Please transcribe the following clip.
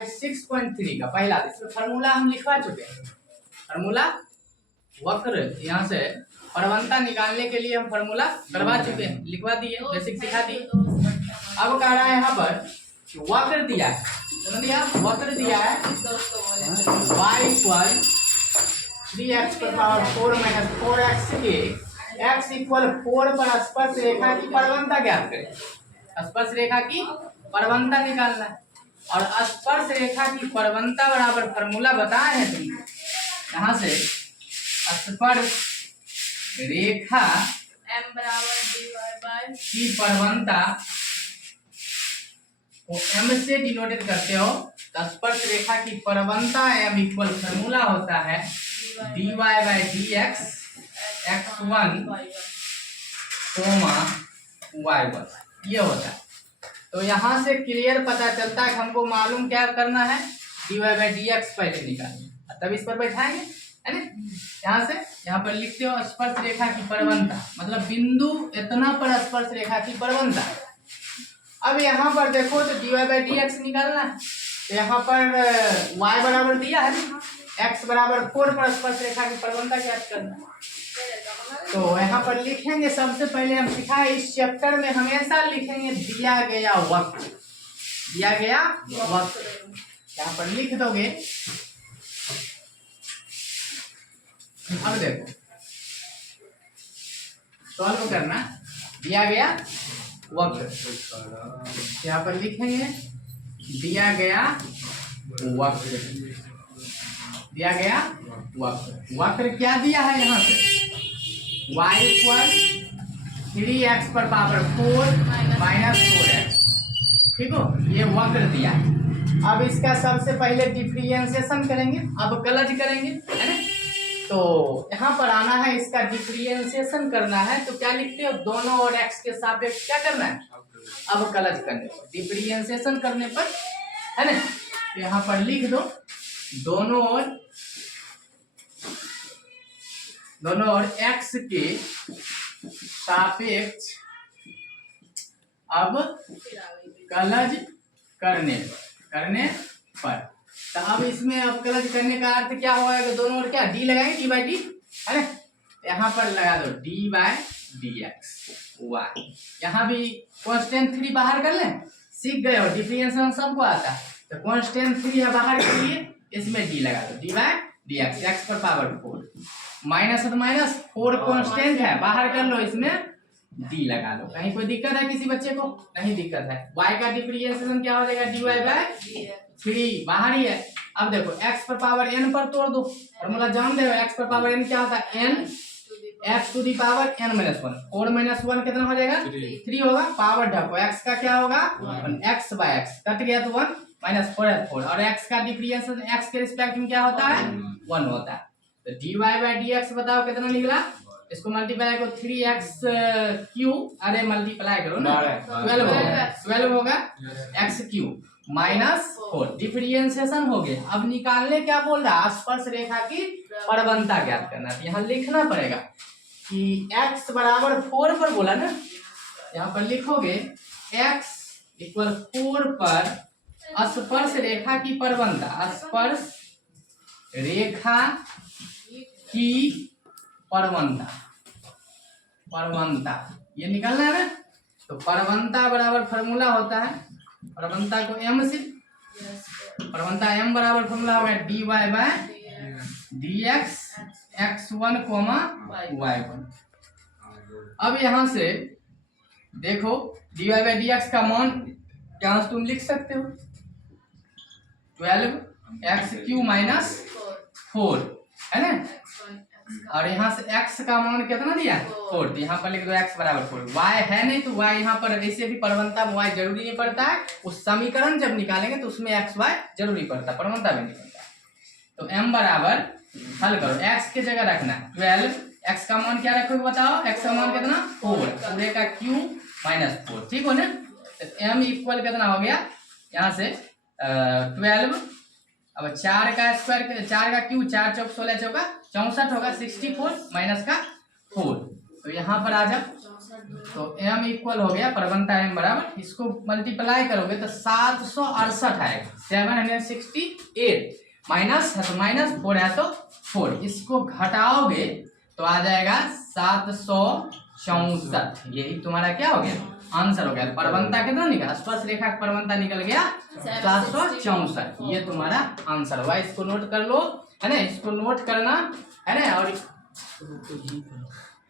6.3 का पहला इसमें फार्मूला हम लिखवा चुके हैं। फार्मूला वक्र यहाँ से प्रवणता निकालने के लिए हम फार्मूला करवा चुके हैं, लिखवा दिए, बेसिक सिखा दिए। अब कह रहा है यहाँ पर वक्र दिया है, वक्र दिया है y इक्वल 3x पर पावर 4 माइनस 4x के x इक्वल 4 पर स्पर्श रेखा की परवणता ज्ञात करें। स्पर्श रेखा की परवणता निकालना है और स्पर्श रेखा की परवणता बराबर फार्मूला बताए हैं तुमको। यहाँ से स्पर्श रेखा m बराबर dy की परवणता को m से डिनोटेट करते हो तो स्पर्श रेखा की परवणता m इक्वल फार्मूला होता है dy by dx x1 y1, ये होता है। तो यहाँ से क्लियर पता चलता है कि हमको मालूम क्या करना है, dy बाई dx पहले निकालना, तब इस पर बैठाएंगे, है ना। यहाँ से यहाँ पर लिखते हो स्पर्श रेखा की परवणता, मतलब बिंदु इतना पर स्पर्श रेखा की परवणता। अब यहाँ पर देखो तो dy बाई dx निकालना है, तो यहाँ पर y बराबर दिया है, x बराबर 4 पर स्पर्श रेखा की परवणता ज्ञात करना है। तो यहाँ पर लिखेंगे, सबसे पहले हम सिखा इस चैप्टर में हमेशा लिखेंगे दिया गया वक्र, दिया गया वक्र यहाँ पर लिख दोगे। अब देखो सॉल्व करना, दिया गया वक्र यहाँ पर लिखेंगे दिया गया वक्र, दिया गया वक्र। वक्र क्या दिया है यहाँ से y इक्वल 3x पर पावर 4 माइनस 4x, ठीक हो, ये वक्र दिया है। अब इसका सबसे पहले डिफरेंशिएशन करेंगे, अब कलज करेंगे, है ना। तो यहाँ पर आना है, इसका डिफरेंशिएशन करना है, तो क्या लिखते हो, दोनों और x के सापेक्ष क्या करना है, अब कलज करने पर, डिफरेंशिएशन करने पर, है ना। तो यहाँ पर लिख दो दोनों और x के सापेक्ष अब कलज करने पर। तो अब इसमें अब कलज करने का अर्थ क्या होगा कि दोनों और क्या डी लगाएंगे, डी बाई डी, है ना। यहाँ पर लगा दो D by D X Y, यहाँ भी कांस्टेंट 3 बाहर कर लें, सीख गए हो डिफरेंशिएशन सबको आता है। तो कांस्टेंट 3 है बाहर के लिए, इसमें डी लगा दो, D by D x, x पर पावर 4 माइनस है तो माइनस, 4 कांस्टेंट है बाहर कर लो, इसमें डी लगा लो। कहीं कोई दिक्कत है किसी बच्चे को, नहीं दिक्कत है। y का डिफरेंशिएशन क्या हो जाएगा, dy बाई 3 बाहर ही है। अब देखो x पर पावर n पर तोड़ दो, फॉर्मूला जान दे, x पर पावर n क्या होता है, n x to the power n minus 1, 4 minus 1 कितना हो जाएगा 3 होगा, पावर ढको x का क्या होगा x बाई x, कट गया तो 1 माइनस 4 है 4, और x का डिफरेंशिएशन x के रिस्पेक्ट में क्या होता है 1 होता है। तो dy बाई dx बताओ कितना निकला, इसको मल्टीप्लाई करो 3x क्यू, अरे मल्टीप्लाई करो ना, 12 होगा x क्यू माइनस 4, डिफरेंशिएशन हो गया। अब निकालने क्या बोल रहा है, स्पर्श रेखा की परवणता ज्ञात करना। यहाँ लिखना पड़ेगा कि x बराबर 4 पर बोला ना, यहाँ पर लिखोगे x इक्वल 4 पर स्पर्श रेखा की परवणता, स्पर्श रेखा की परवणता ये निकलना है ना। तो परवणता बराबर फार्मूला होता है, परवणता को m से, परवणता m बराबर फार्मूला होगा dy by dx x1 y1। अब यहाँ से देखो dy बाई dx का मान यहाँ से तुम लिख सकते हो 12x क्यू माइनस 4, है ना। और यहाँ से x का मान कितना दिया 4, तो यहाँ पर लिख दो x बराबर 4, y है नहीं तो y यहाँ पर ऐसे भी परवणता में y जरूरी नहीं पड़ता है, उस समीकरण जब निकालेंगे तो उसमें x y जरूरी पड़ता है, परवणता में नहीं पड़ता है। तो m बराबर हल करो, x की जगह रखना 12, x का मान क्या रखोगे बताओ, x का मान कितना 4, पूरे का क्यू माइनस 4, ठीक हो ना। तो m इक्वल कितना हो गया यहाँ से 12, अब 4 का स्क्वायर, 4 का क्यू 4 चौक 16 चौका 64 होगा, 64 माइनस का 4, तो यहाँ पर आ जाओ, तो m इक्वल हो गया प्रवणता m बराबर, इसको मल्टीप्लाई करोगे तो 768 आएगा, 768 माइनस है तो माइनस, 4 है तो 4, इसको घटाओगे तो आ जाएगा 764। यही तुम्हारा क्या हो गया आंसर हो गया। प्रवणता कितना निकला, स्पर्श रेखा का प्रवणता निकल गया 764, ये तुम्हारा आंसर हुआ। इसको नोट कर लो, है ना, इसको नोट करना है ना। और